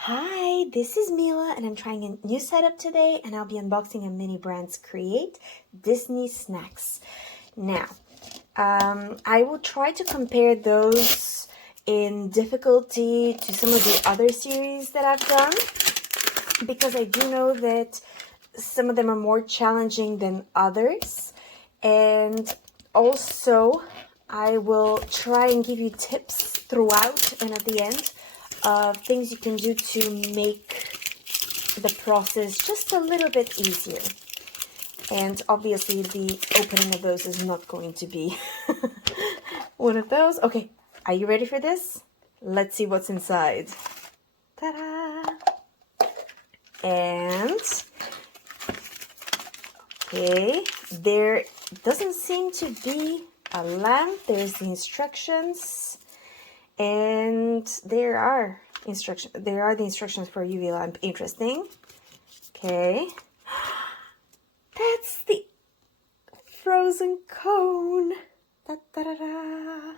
Hi, this is Mila and I'm trying a new setup today and I'll be unboxing a Mini Brands Create Disney snacks. Now, I will try to compare those in difficulty to some of the other series that I've done because I do know that some of them are more challenging than others, and also I will try and give you tips throughout and at the end of things you can do to make the process just a little bit easier. And obviously the opening of those is not going to be one of those. Okay, are you ready for this? Let's see what's inside. Ta-da! And okay, there doesn't seem to be a lamp. There's the instructions, and there are the instructions for a UV lamp. Interesting. Okay, that's the frozen cone. Da, da, da, da.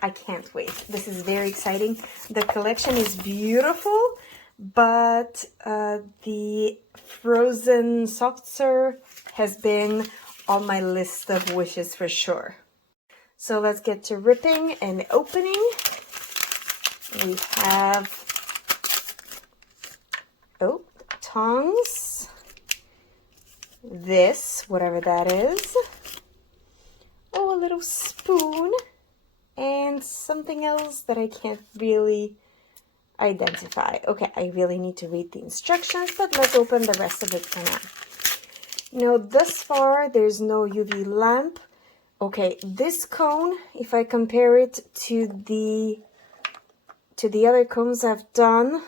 I can't wait. This is very exciting. The collection is beautiful, but the frozen soft serve has been on my list of wishes for sure. So let's get to ripping and opening. We have, tongs. This, whatever that is. Oh, a little spoon. And something else that I can't really identify. Okay, I really need to read the instructions, but let's open the rest of it for now. Now, thus far, there's no UV lamp. Okay, this cone, if I compare it to the other cones I've done,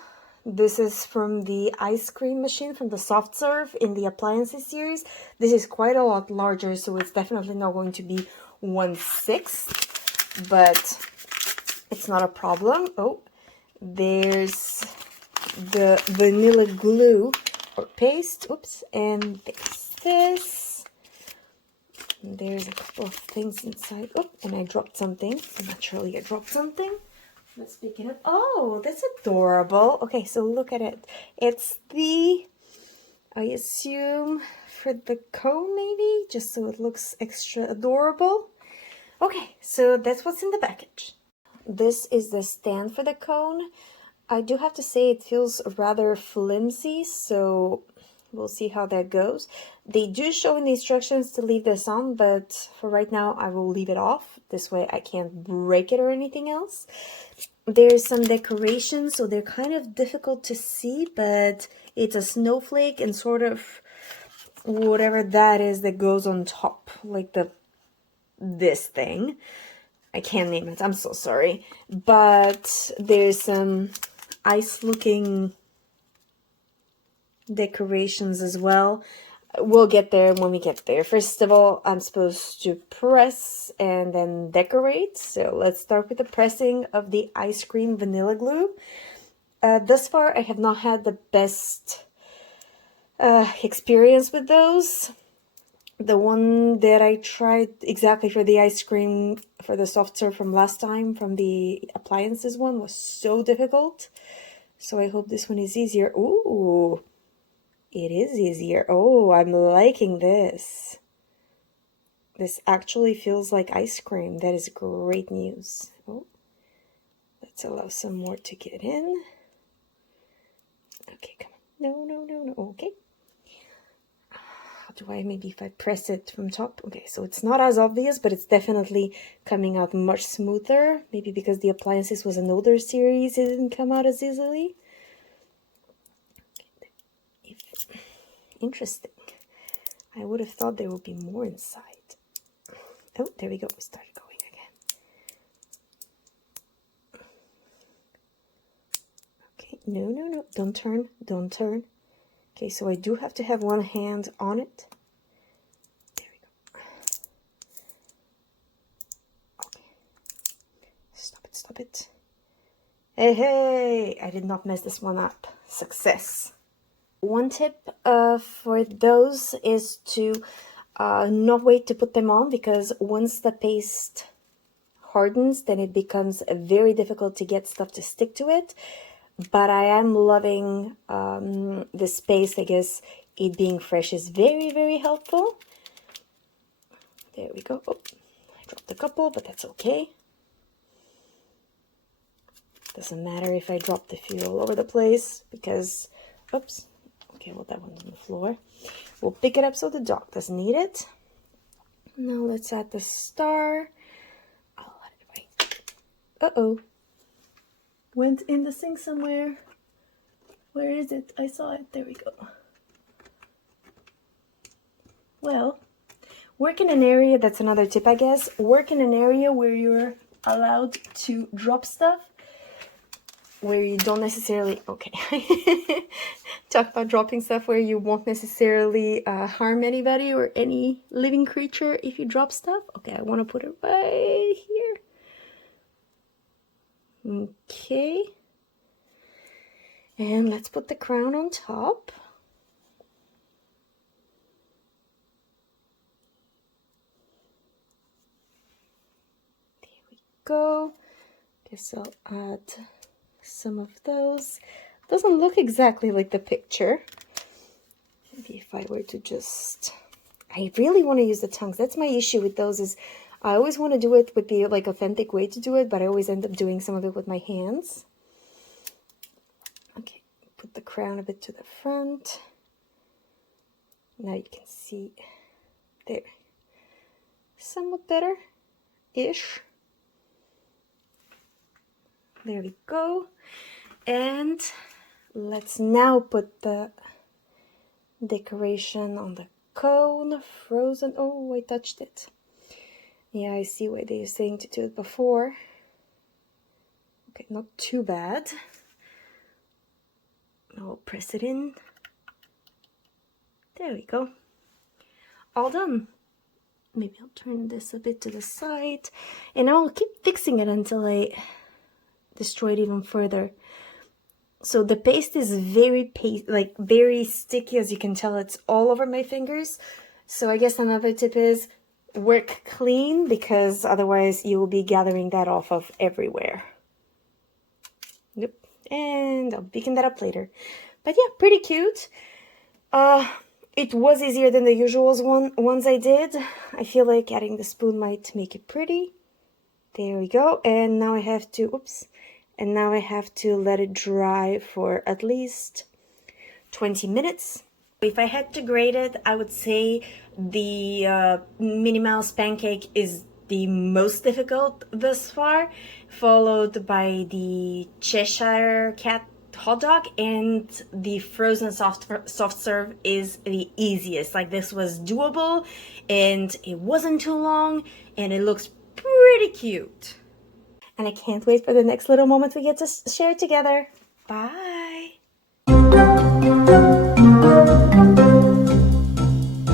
this is from the ice cream machine, from the soft serve in the appliances series. This is quite a lot larger, so it's definitely not going to be 1/6, but it's not a problem. Oh, there's the vanilla glue or paste. Oops, and there's this. There's a couple of things inside. Oh, and I dropped something. Naturally, I dropped something. Let's pick it up. Oh, that's adorable. Okay, so look at it. It's the, I assume, for the cone maybe, just so it looks extra adorable. Okay, so that's what's in the package. This is the stand for the cone. I do have to say it feels rather flimsy, so we'll see how that goes. They do show in the instructions to leave this on, but for right now I will leave it off. This way I can't break it or anything else. There's some decorations, so they're kind of difficult to see, but it's a snowflake and sort of whatever that is that goes on top, like this thing. I can't name it, I'm so sorry. But there's some ice-looking decorations as well. We'll get there when we get there. First of all, I'm supposed to press and then decorate. So let's start with the pressing of the ice cream vanilla glue. Thus far, I have not had the best experience with those. The one that I tried exactly for the ice cream, for the soft serve from last time, from the appliances one, was so difficult. So I hope this one is easier. Ooh, it is easier. Oh, I'm liking this. This actually feels like ice cream. That is great news. Oh, let's allow some more to get in. Okay, come on. No. Okay. How do I, maybe if I press it from top? Okay, so it's not as obvious, but it's definitely coming out much smoother. Maybe because the appliances was an older series, it didn't come out as easily. Interesting. I would have thought there would be more inside. Oh, there we go. We started going again. Okay, no. Don't turn. Okay, so I do have to have one hand on it. There we go. Okay. Stop it. Hey, I did not mess this one up. Success. One tip for those is to not wait to put them on, because once the paste hardens, then it becomes very difficult to get stuff to stick to it. but I am loving the space. I guess it being fresh is very, very helpful. There we go. Oh, I dropped a couple, but that's okay. Doesn't matter if I drop the few all over the place because, oops. Okay, well, that one's on the floor. We'll pick it up so the dog doesn't need it. Now let's add the star. I'll let it wait. Uh-oh. Went in the sink somewhere. Where is it? I saw it. There we go. Well, work in an area, that's another tip, I guess. Work in an area where you're allowed to drop stuff, where you don't necessarily, okay. Talk about dropping stuff where you won't necessarily harm anybody or any living creature if you drop stuff. Okay, I want to put it right here. Okay. And let's put the crown on top. There we go. Guess I'll add some of those. Doesn't look exactly like the picture. Maybe if I were to just, I really want to use the tongues. That's my issue with those, is I always want to do it with the like authentic way to do it, but I always end up doing some of it with my hands. Okay, put the crown a bit to the front. Now you can see there, somewhat better ish. There we go. And let's now put the decoration on the cone. Frozen. Oh, I touched it. Yeah, I see why they were saying to do it before. Okay, not too bad. I'll press it in. There we go. All done. Maybe I'll turn this a bit to the side. And I'll keep fixing it until I destroy it even further. So the paste is very sticky, as you can tell. It's all over my fingers. So I guess another tip is work clean, because otherwise you will be gathering that off of everywhere. Yep. And I'll picking that up later. But yeah, pretty cute. It was easier than the usual ones I did. I feel like adding the spoon might make it pretty. There we go. And now I have to, oops. And now I have to let it dry for at least 20 minutes. If I had to grade it, I would say the Minnie Mouse pancake is the most difficult thus far, followed by the Cheshire Cat hot dog, and the frozen soft serve is the easiest. Like, this was doable, and it wasn't too long, and it looks pretty cute. And I can't wait for the next little moment we get to share together. Bye!